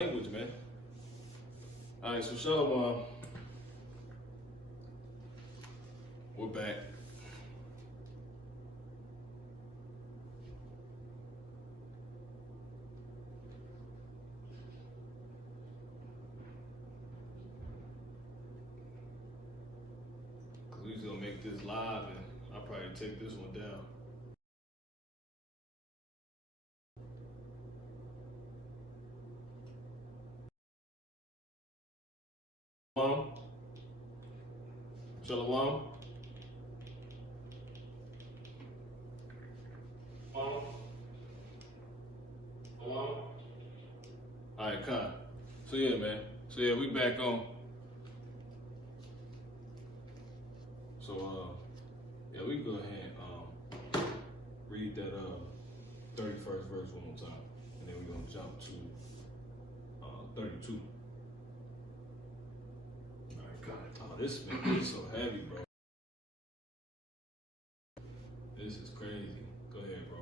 Language, man. All right, so Shalom, we're back. Cause we was gonna make this live, and I'll probably take this one down. Shalom. Shalom. All right, Con. So yeah, man. So yeah, we back on. So yeah, we go ahead and read that 31st verse one more time, and then we're gonna jump to 32. All right, God. Oh, this is so heavy, bro. This is crazy. Go ahead, bro.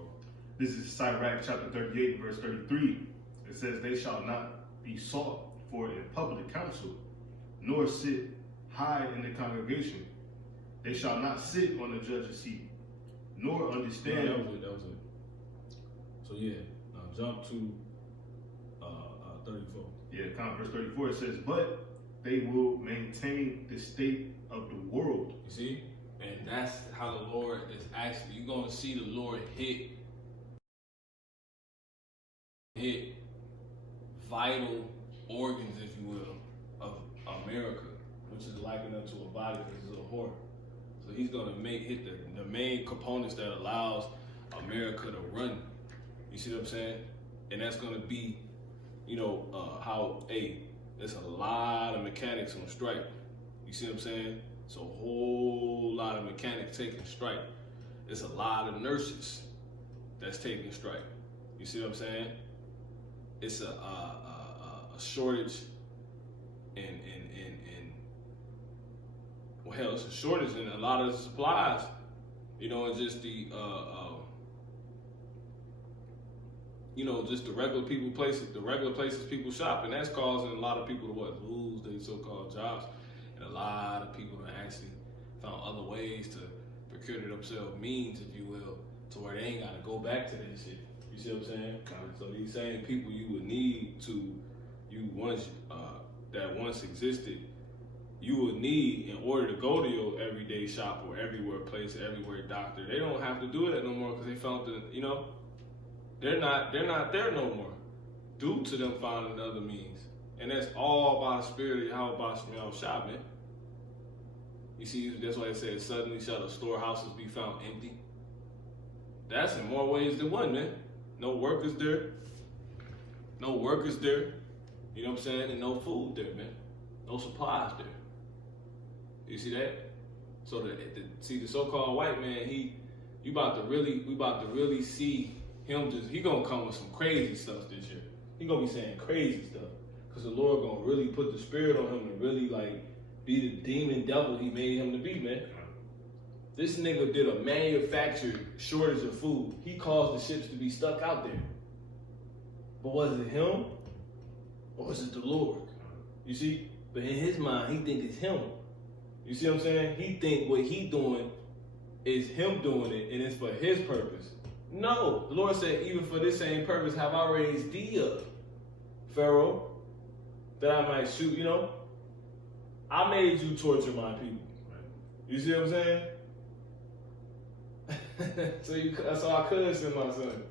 This is Sirach chapter 38, verse 33. It says, "They shall not be sought for in public council, nor sit high in the congregation. They shall not sit on the judge's seat, nor understand." No, that was it. So yeah, now jump to 34. Yeah, verse 34, it says, "But they will maintain the state of the world." You see? And that's how the Lord is actually, you're going to see the Lord hit vital organs, if you will, of America, which is likened unto a body, which is a horn. So he's going to hit the main components that allows America to run. You see what I'm saying? And that's going to be, there's a lot of mechanics on strike. You see what I'm saying? It's a whole lot of mechanics taking strike. It's a lot of nurses that's taking strike. You see what I'm saying? It's a shortage it's a shortage in a lot of the supplies, and just the just the regular places people shop, and that's causing a lot of people to lose their so-called jobs, and a lot of people have actually found other ways to procure to themselves means, if you will, to where they ain't gotta go back to that shit. You see what I'm saying? So these same people you would need that once existed, you would need in order to go to your everyday shop or everywhere place, everywhere doctor. They don't have to do that no more because they found that, they're not there no more due to them finding other means. And that's all by the spirit of how about shop, man. You see, that's why it says suddenly shall the storehouses be found empty. That's in more ways than one, man. No workers there. You know what I'm saying? And no food there, man. No supplies there. You see that? So the so-called white man, we about to really see him he gonna come with some crazy stuff this year. He gonna be saying crazy stuff. Cause the Lord gonna really put the spirit on him to really be the demon devil he made him to be, man. This nigga did a manufactured shortage of food. He caused the ships to be stuck out there. But was it him? Or was it the Lord? You see? But in his mind, he think it's him. You see what I'm saying? He think what he doing is him doing it, and it's for his purpose. No, the Lord said, even for this same purpose have I raised thee up, Pharaoh, that I might shoot, I made you torture my people. You see what I'm saying? So I could send my son.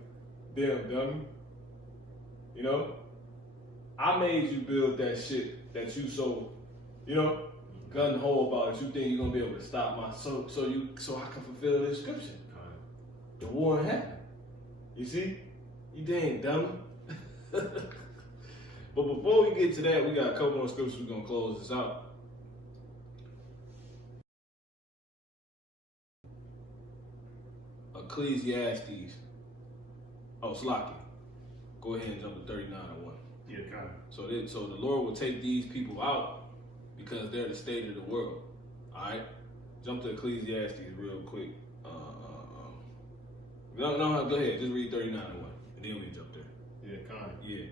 Damn, dummy. I made you build that shit that you so, gun ho about it. You think you're gonna be able to stop so I can fulfill the description. The war in heaven. You see? You dang dummy. But before we get to that, we got a couple more scriptures. We're gonna close this out. Ecclesiastes. Slaki. Go ahead and jump to 39:1. Yeah, kind of. So the Lord will take these people out because they're the state of the world. All right? Jump to Ecclesiastes real quick. No, go ahead. Just read 39:1, and then we jump there. Yeah, kind of. Yeah.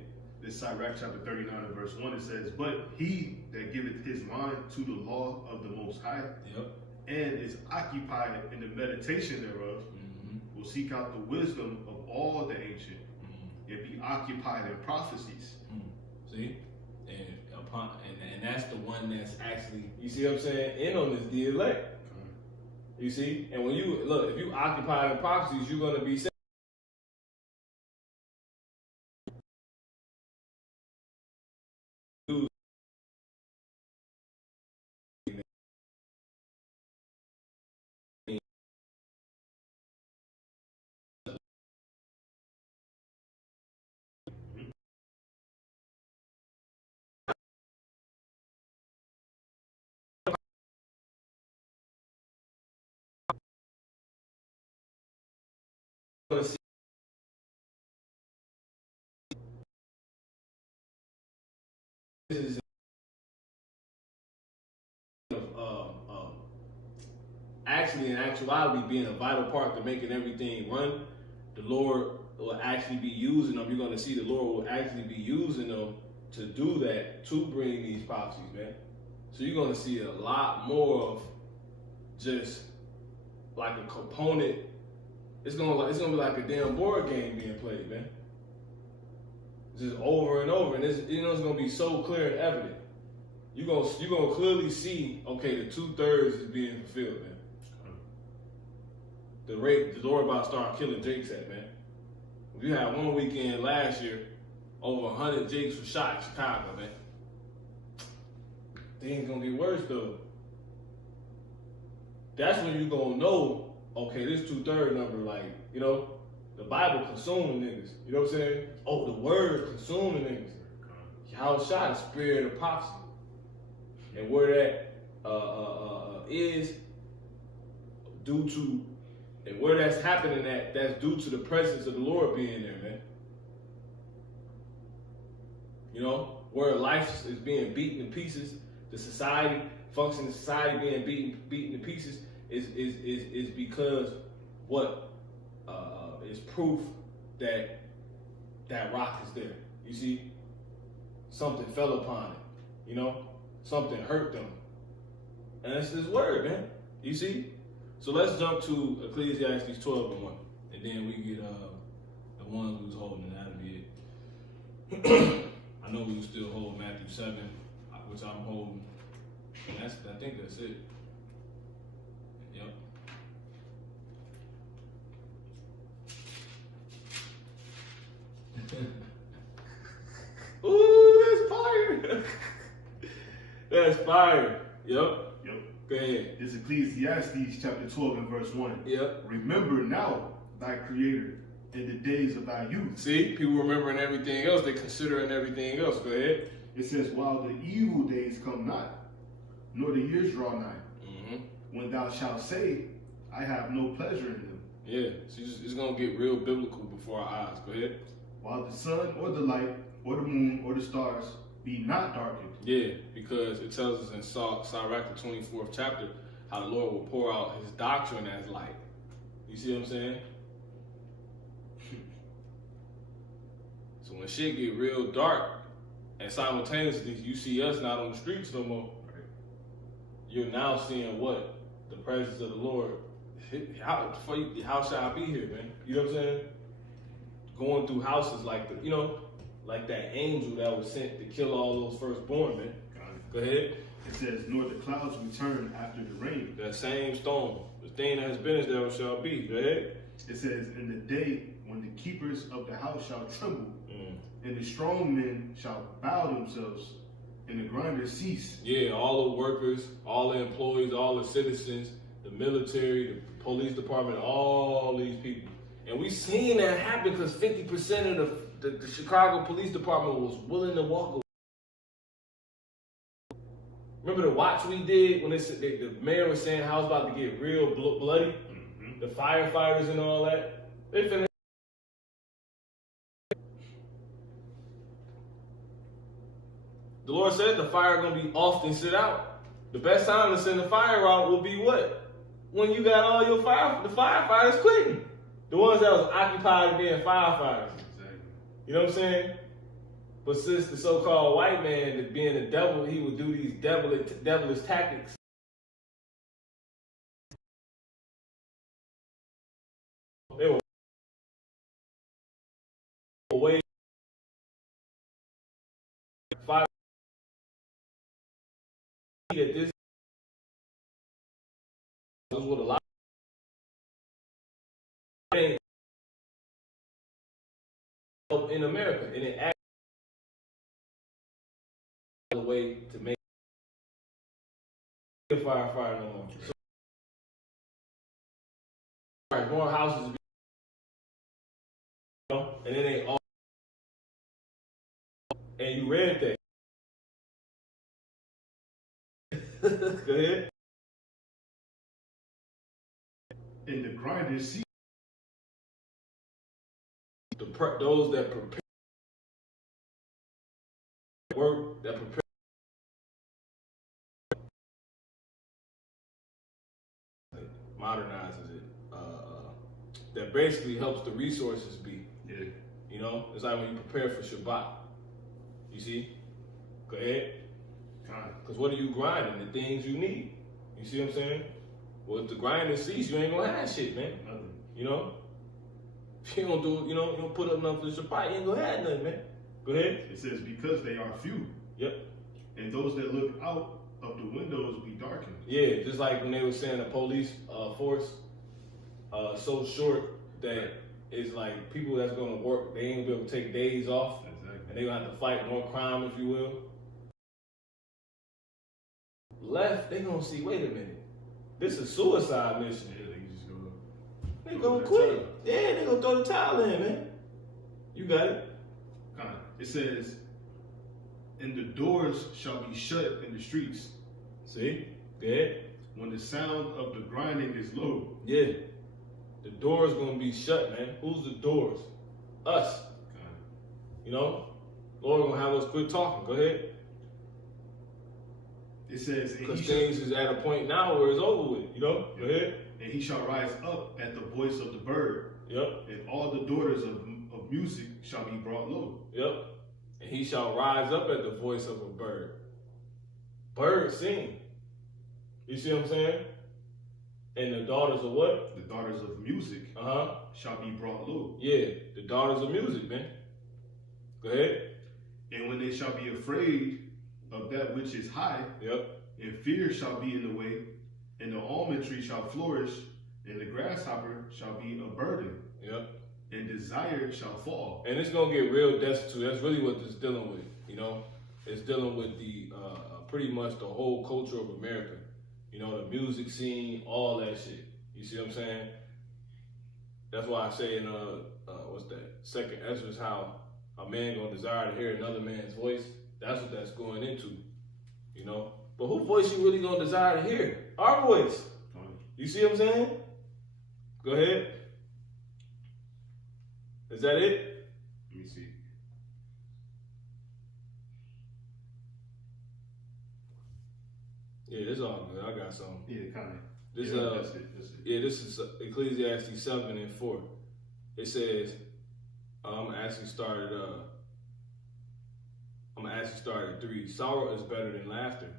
this Sirach chapter 39 and verse 1, it says, but he that giveth his mind to the law of the Most High, and is occupied in the meditation thereof, will seek out the wisdom of all the ancient, and be occupied in prophecies. See? And that's the one that's actually, you see what I'm saying, in on this, the elect. You see? And when you, look, if you occupy in prophecies, you're going to be saved. This is actually in actuality being a vital part to making everything run. The Lord will actually be using them. You're going to see the Lord will actually be using them to do that, to bring these prophecies, man. So you're going to see a lot more of just like a component. It's gonna be like a damn board game being played, man. Just over and over, and it's gonna be so clear and evident. You're gonna clearly see, okay, the 2/3 is being fulfilled, man. The Lord about to start killing Jakes at, man. We had one weekend last year, over 100 Jakes were shot in Chicago, man. Things gonna get worse though. That's when you gonna know, okay, this 2/3 number, like, the Bible consuming niggas. You know what I'm saying? Oh, the word consuming niggas. Y'all shot a spirit of prophecy. And where that is due to, and where that's happening at, that's due to the presence of the Lord being there, man. Where life is being beaten to pieces, the functioning society being beaten to pieces is because what is proof that rock is there. You see, something fell upon it. Something hurt them, and it's His word, man. You see. So let's jump to Ecclesiastes 12:1, and then we get the ones we was holding, and that'll be it. I know we will still hold Matthew 7, which I'm holding. And I think that's it. Yep. Ooh, that's fire. That's fire. Yep. Go ahead. It's Ecclesiastes chapter 12 and verse 1. Yep. Remember now thy Creator in the days of thy youth. See, people remembering everything else, they considering everything else. Go ahead. It says, while the evil days come not, nor the years draw nigh, when thou shalt say, I have no pleasure in them. Yeah, so it's going to get real biblical before our eyes. Go ahead. While the sun or the light or the moon or the stars be not darkened. Yeah, because it tells us in Sirach, the 24th chapter, how the Lord will pour out His doctrine as light. You see what I'm saying? So when shit get real dark, and simultaneously you see us not on the streets no more, you're now seeing what? The presence of the Lord. How shall I be here, man? You know what I'm saying? Going through houses like like that angel that was sent to kill all those firstborn, man. Go ahead. It says, nor the clouds return after the rain. That same storm. The thing that has been is that shall be. Go ahead. It says, in the day when the keepers of the house shall tremble, and the strong men shall bow themselves, and the grinders cease. Yeah, all the workers, all the employees, all the citizens, the military, the police department, all these people. And we've seen that happen because 50% of the Chicago Police Department was willing to walk away. Remember the watch we did when the mayor was saying how it's about to get real bloody? The firefighters and all that. They finna. The Lord said the fire gonna be often sit out. The best time to send the fire out will be what? When you got all your the firefighters quitting. The ones that was occupied being firefighters. Exactly. You know what I'm saying? But since the so-called white man, being the devil, he would do these devilish tactics. They were way five at this was what a lot of in America, and it acted a way to make fire no more. So, more houses, and then they all, and you read that. Go ahead. In the grinding season, Those that prepare work, that prepare modernizes it. That basically helps the resources be. yeah. You know, it's like when you prepare for Shabbat. You see? Go ahead. Because what are you grinding? The things you need. You see what I'm saying? Well, if the grinding cease, you ain't gonna have shit, man. Nothing. You know? If you don't do, you don't put up enough for the Shabbat, you ain't gonna have nothing, man. Go ahead. It says, because they are few. Yep. And those that look out of the windows be darkened. Yeah, just like when they were saying the police force so short that it's like people that's gonna work, they ain't gonna be able to take days off. Exactly. And they gonna have to fight more crime, if you will. Left, they gonna see, wait a minute, this is suicide mission. Yeah, they can just go. They gonna quit. Yeah, they gonna throw the towel in, man. You got it. It says, and the doors shall be shut in the streets. See? Good. When the sound of the grinding is low. Yeah. The doors gonna be shut, man. Who's the doors? Us. You know? Lord gonna have us quit talking. Go ahead. It says, because things is at a point now where it's over with. You know? Go ahead. And he shall rise up at the voice of the bird. Yep. And all the daughters of music shall be brought low. Yep. And he shall rise up at the voice of a bird. Birds sing. You see what I'm saying? And the daughters of what? The daughters of music shall be brought low. Yeah, the daughters of music, man. Go ahead. And when they shall be afraid of that which is high, and fear shall be in the way, and the almond tree shall flourish, and the grasshopper shall be a burden. And desire shall fall. And it's gonna get real destitute. That's really what this is dealing with. You know, it's dealing with the pretty much the whole culture of America. You know, the music scene, all that shit. You see what I'm saying? That's why I say in what's that? Second Ezra's, how a man gonna desire to hear another man's voice. That's what that's going into. You know, but whose voice you really gonna desire to hear? Our voice. You see what I'm saying? Go ahead. Is that it? Let me see. Yeah, it's all good. I got some. Yeah, kind of. This that's it. Yeah, this is Ecclesiastes 7:4. It says, I'm gonna actually start at 3. Sorrow is better than laughter,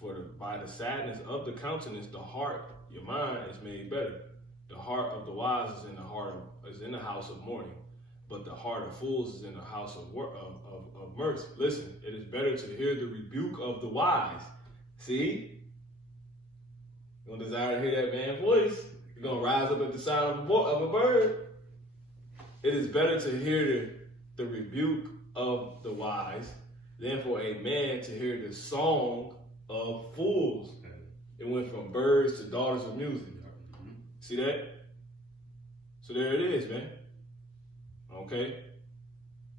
for by the sadness of the countenance, the heart, your mind, is made better. The heart of the wise is in the house of mourning, but the heart of fools is in the house of mirth. Listen, it is better to hear the rebuke of the wise. See? You're gonna desire to hear that man's voice. You're gonna rise up at the sound of a bird. It is better to hear the rebuke of the wise than for a man to hear the song of fools. It went from birds to daughters of music. See that? So there it is, man. Okay?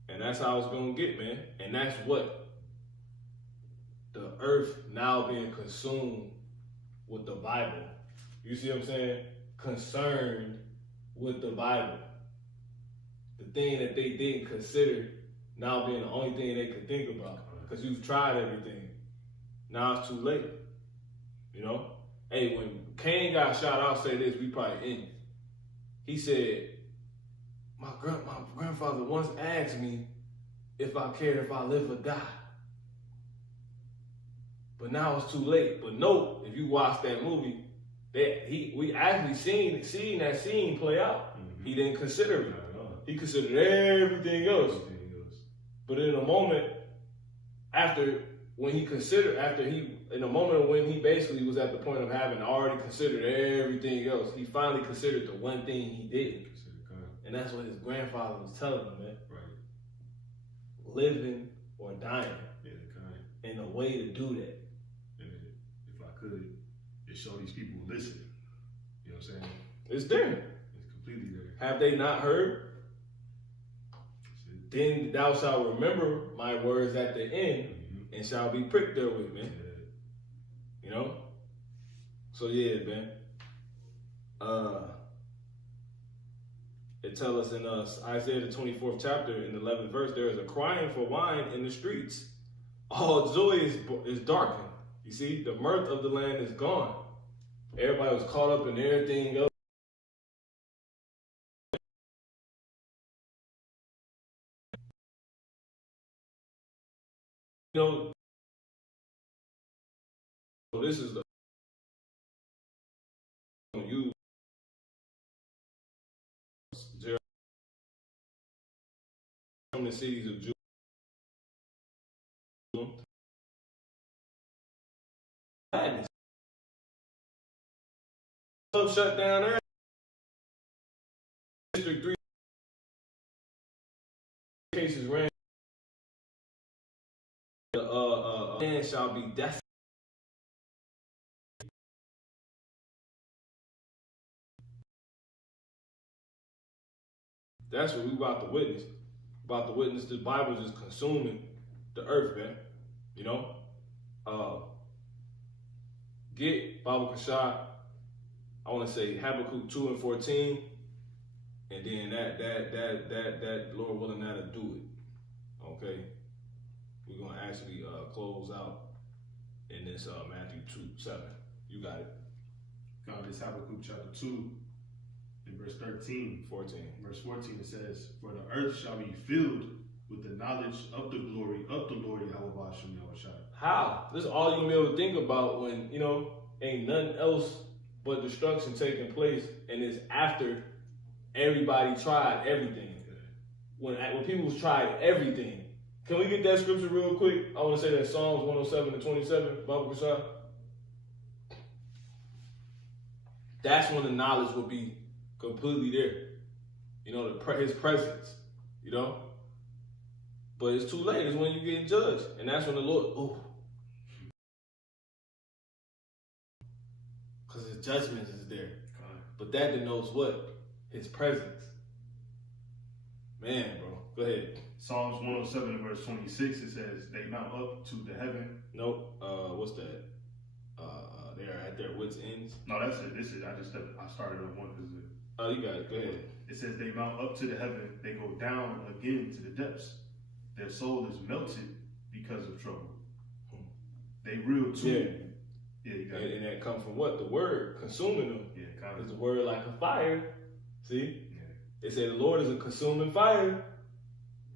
And that's how it's gonna get, man. And that's what? The earth now being consumed with the Bible. You see what I'm saying? Concerned with the Bible. The thing that they didn't consider now being the only thing they could think about. Because you've tried everything. Now it's too late. You know? Hey, when Cain got shot, I'll say this, we probably end. He said, my grandfather once asked me, if I cared if I live or die. But now it's too late. But no, if you watch that movie, we actually seen that scene play out. Mm-hmm. He didn't consider it. He considered everything else. But in a moment, when he basically was at the point of having already considered everything else, he finally considered the one thing he didn't. And that's what his grandfather was telling him, man. Right. Living or dying. Yeah, and the way to do that. And if I could, it show these people listen. You know what I'm saying? It's there. It's completely there. Have they not heard? Then thou shalt remember my words at the end, mm-hmm. and shall be pricked therewith, man. Yeah. You know? So yeah, man. It tells us in Isaiah the 24th chapter, in the 11th verse, there is a crying for wine in the streets. All joy is darkened. You see, the mirth of the land is gone. Everybody was caught up in everything else. You know, so this is the you from the cities of Judah. Madness. Shut down there. District 3 cases ran. Land shall be desolate. That's what we about to witness. About to witness this Bible just consuming the earth, man. You know? Get Bible Kashad. I want to say Habakkuk 2 and 14. And then that Lord willing, that'll do it. Okay? We're going to actually close out in this Matthew 2:7. You got it. God, this Habakkuk chapter 2, in verse 13. 14. Verse 14, it says, for the earth shall be filled with the knowledge of the glory of the Lord Yahweh Shem Yahushua. How? This is all you're going to be able to think about when, you know, ain't nothing else but destruction taking place, and it's after everybody tried everything. When people tried everything. Can we get that scripture real quick? I want to say that Psalms 107 and 27, Bible Kashad. That's when the knowledge will be completely there. You know, his presence, you know? But it's too late. It's when you're getting judged. And that's when the Lord, because his judgment is there. But that denotes what? His presence. Man, bro. Go ahead. Psalms 107 verse 26, it says, they mount up to the heaven. Nope. What's that? They're at their wits' ends. No, that's it. I started on one. Oh, you got it. Go ahead. It says they mount up to the heaven. They go down again to the depths. Their soul is melted because of trouble. They reel too. Yeah, you got it. And that come from what? The word consuming them. Yeah, kind of. It's a word like a fire. See? Yeah. It said the Lord is a consuming fire.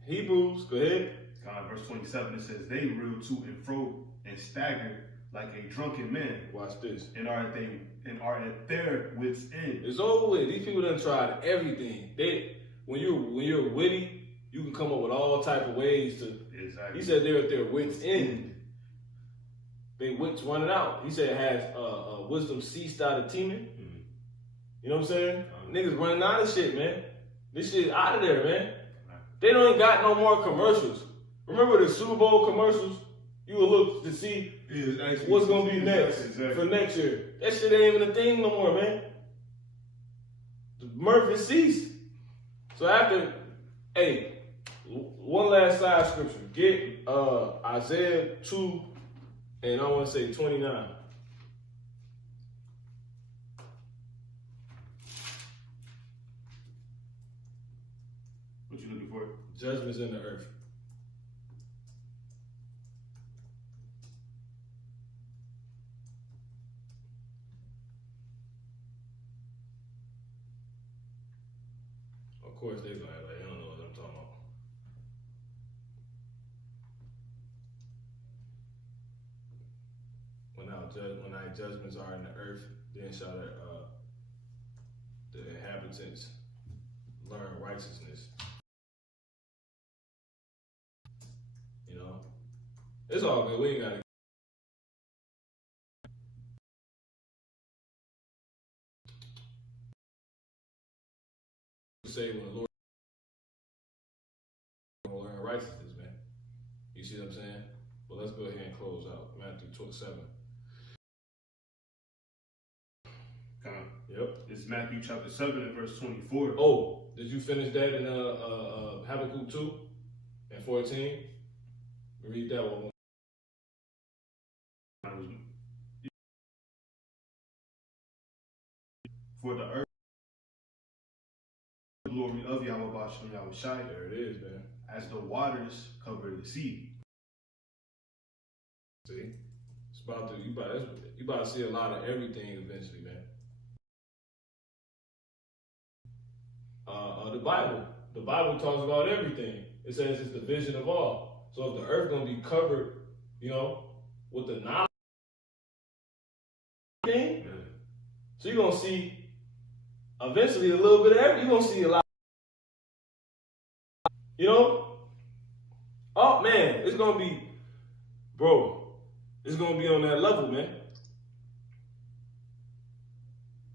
Hebrews, go ahead. Verse 27, it says, they reel to and fro and stagger like a drunken man. Watch this. And are at their wits' end. It's over with. These people done tried everything. When you're witty, you can come up with all type of ways to. Exactly. He said they're at their wits' end. They wits running out. He said it has wisdom ceased out of teeming. Mm-hmm. You know what I'm saying? Niggas running out of shit, man. This shit out of there, man. They don't even got no more commercials. Remember the Super Bowl commercials? You will look to see what's going to be next for next year. That shit ain't even a thing no more, man. The mirth has ceased. So after, one last side scripture. Get Isaiah 2 and I want to say 29. What you looking for? Judgments in the earth. Of course, they gonna act like they don't know what I'm talking about. when thy judgments are in the earth, then shall the inhabitants learn righteousness. You know, it's all good. We ain't gotta say when the Lord will learn righteousness, man. You see what I'm saying? But let's go ahead and close out Matthew 7. Yep. It's Matthew chapter 7 and verse 24. Oh, did you finish that in Habakkuk 2 and 14? Read that one. For the earth, the glory of Yahweh Bashem Yahweh Shai. There it is, man. As the waters cover the sea. See? It's about to, you about to see a lot of everything eventually, man. The Bible talks about everything. It says it's the vision of all. So if the earth gonna be covered, you know, with the knowledge thing, so you're gonna see eventually a little bit of everything. You're gonna see a lot. You know? Oh man, it's gonna be, bro, it's gonna be on that level, man.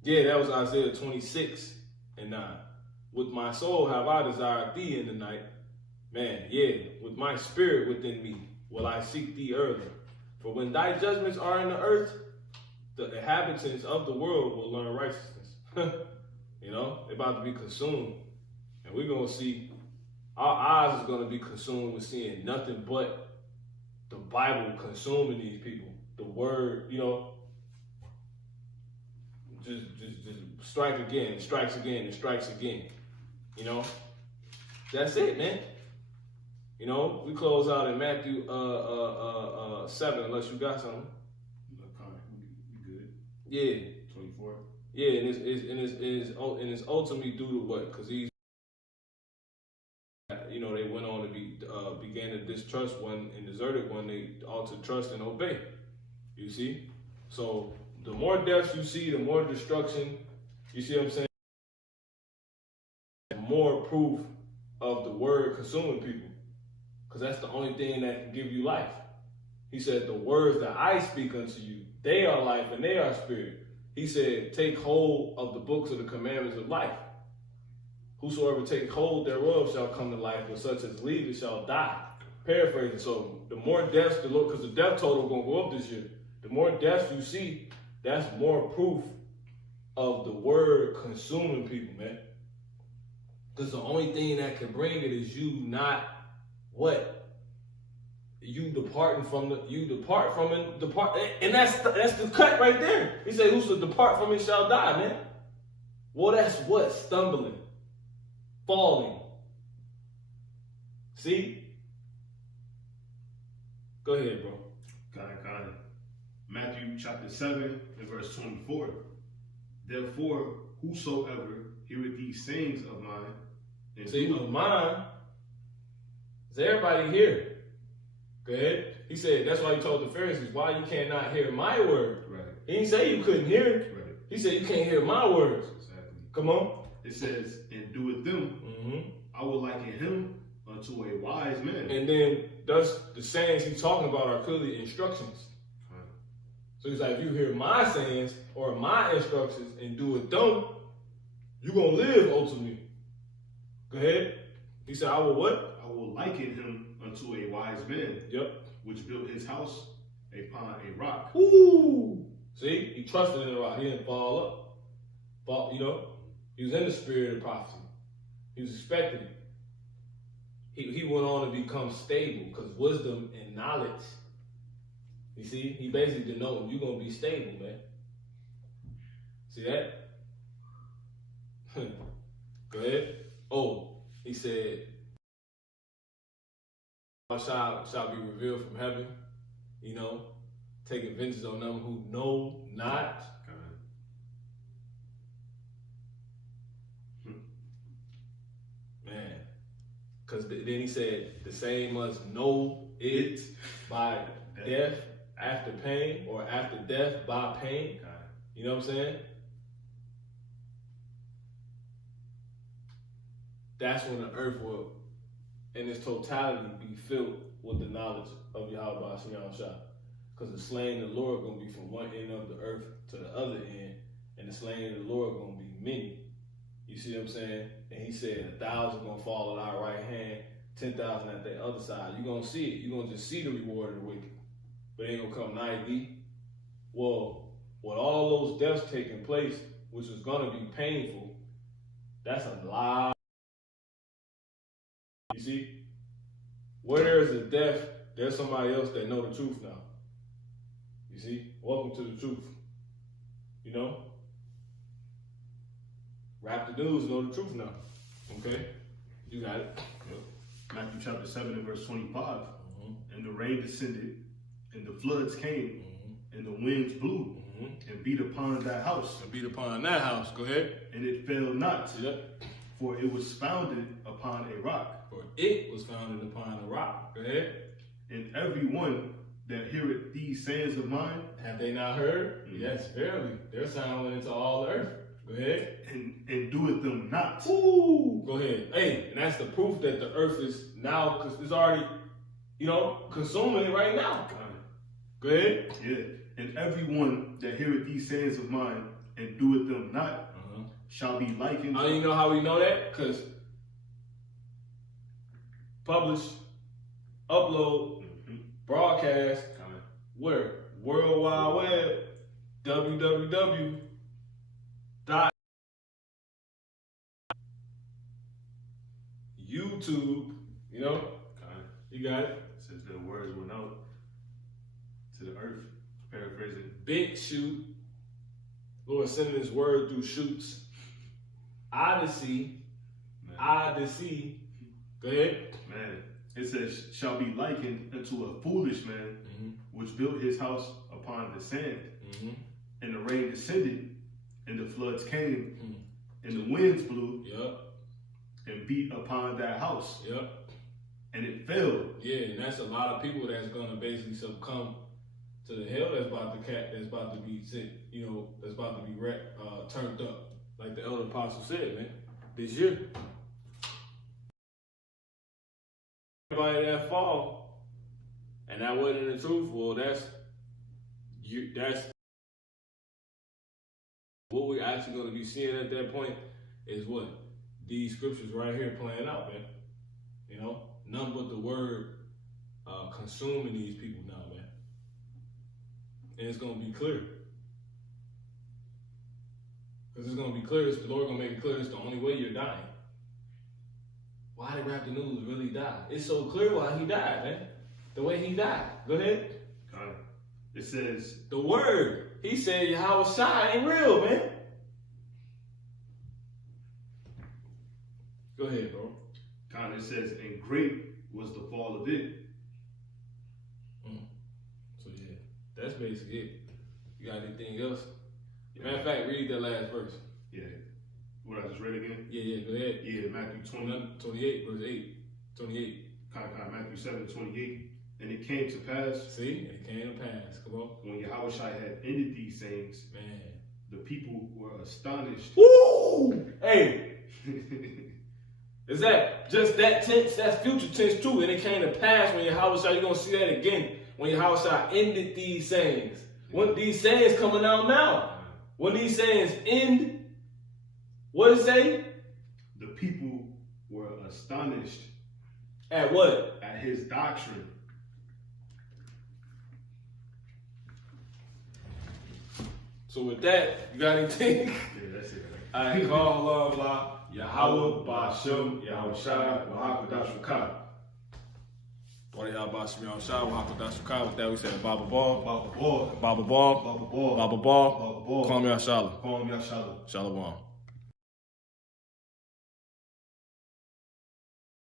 Yeah, that was Isaiah 26 and 9. With my soul have I desired thee in the night. Man, yeah, with my spirit within me will I seek thee early. For when thy judgments are in the earth, the inhabitants of the world will learn righteousness. You know, they're about to be consumed. And we're going to see, our eyes is going to be consumed with seeing nothing but the Bible consuming these people. The word, you know, just strike again, strikes again, and strikes again. You know, that's it, man. You know, we close out in Matthew 7, unless you got something. We good. Yeah. 24. Yeah, and it's ultimately due to what? Because he's, you know, they went on to began to distrust one and deserted one they ought to trust and obey. You see? So the more deaths you see, the more destruction. You see what I'm saying? More proof of the word consuming people, because that's the only thing that can give you life. He said, the words that I speak unto you, they are life and they are spirit. He said, take hold of the books of the commandments of life. Whosoever take hold thereof shall come to life, but such as leave it shall die. Paraphrasing. So the more deaths, because the death total going to go up this year, the more deaths you see, that's more proof of the word consuming people, man. Because the only thing that can bring it is you not what? You depart from it, and that's the cut right there. He said, whoso depart from it shall die, man. Well, that's what? Stumbling, falling. See? Go ahead, bro. Got it. Matthew chapter 7 and verse 24. Therefore, whosoever heareth these sayings of mine, and see, of mine, is everybody here? Go ahead. He said, that's why he told the Pharisees, why you cannot hear my word. Right. He didn't say you couldn't hear it. Right. He said you can't hear my words. Exactly. Come on. It says, and doeth them, I will liken him unto a wise man. And then thus the sayings he's talking about are clearly instructions. Right. So he's like, if you hear my sayings or my instructions and do it them, you're going to live ultimately. Go ahead. He said, I will what? I will liken him unto a wise man. Yep. Which built his house upon a rock. Ooh. See, he trusted in the rock. He didn't fall up. You know, he was in the spirit of prophecy. He was expecting it. He went on to become stable because wisdom and knowledge. You see, he basically denoted you're going to be stable, man. See that? Go ahead. Oh, he said, shall be revealed from heaven, you know, taking vengeance on them who know not. Man, because then he said, the same must know it by death after pain or after death by pain. You know what I'm saying? That's when the earth will, in its totality, be filled with the knowledge of Yahweh Shem Shah. Because the slain of the Lord going to be from one end of the earth to the other end, and the slain of the Lord going to be many. You see what I'm saying? And he said 1,000 going to fall at our right hand, 10,000 at the other side. You're going to see it. You're going to just see the reward of the wicked. But it ain't going to come nigh thee. Well, with all those deaths taking place, which is going to be painful, that's a lie. You see? Where there is a death, there's somebody else that know the truth now. You see? Welcome to the truth. You know? Rap the news know the truth now. Okay? You got it. Matthew chapter 7 and verse 25. And the rain descended, and the floods came, and the winds blew, and beat upon that house. And beat upon that house. Go ahead. And it fell not, Yep. for it was founded upon a rock. For it was founded upon a rock. Go ahead. And every one that heareth these sayings of mine, have they not heard? Yes, verily. Their sound went into all the earth. Go ahead. and doeth them not. Ooh. Go ahead. Hey, and that's the proof that the earth is now, because it's already, you know, consuming it right now. Go ahead. Yeah. And every one that heareth these sayings of mine and doeth them not shall be likened. You know how we know that? Because publish, upload, broadcast, where? World Wide Web, www. YouTube, you know? You got it? Says the words went out to the earth. Paraphrasing. Big shoot. Lord sending his word through shoots. Odyssey. Odyssey. Go ahead. Man, it says, shall be likened unto a foolish man, which built his house upon the sand. And the rain descended, and the floods came, and the winds blew, and beat upon that house. And it fell. Yeah, and that's a lot of people that's gonna basically succumb to the hell that's about to be sent, you know, that's about to be turned up, like the elder apostle said, man, this year. Everybody that fall, and that wasn't the truth. Well, that's what we're actually going to be seeing at that point is what these scriptures right here playing out, man. You know, none but the word consuming these people now, man. And it's going to be clear. Because it's going to be clear. The Lord going to make it clear it's the only way you're dying. Why did Rap the News really die? It's so clear why he died, man. The way he died. Go ahead. It says, the word. He said Yahweh Shai ain't real, man. Go ahead, bro. It says, and great was the fall of it. So yeah, that's basically it. You got anything else? Matter of fact, read that last verse. Yeah. What I just read again? Yeah, go ahead. Yeah, Matthew 28, verse 8. 28. Matthew 7:28. And it came to pass. See? It came to pass. Come on. When Yahweh Shai had ended these sayings, man, the people were astonished. Woo! Hey! Is that just that tense? That's future tense too. And it came to pass when Yahweh Shai, you're going to see that again. When Yahweh Shai ended these sayings. When these sayings coming out now. When these sayings end, what does it say? The people were astonished. At what? At his doctrine. So with that, you got anything? Yeah, that's it. I call Allah, Yahweh, Ba'ashem, Yahweh Shai, Wahakadash Rakah. With that, we said Baba Ball. Baba Ball. Baba Ball. Baba Ball. Baba Ball. Baba Ball. Call me Ashala. Call me Ashala. Shalom.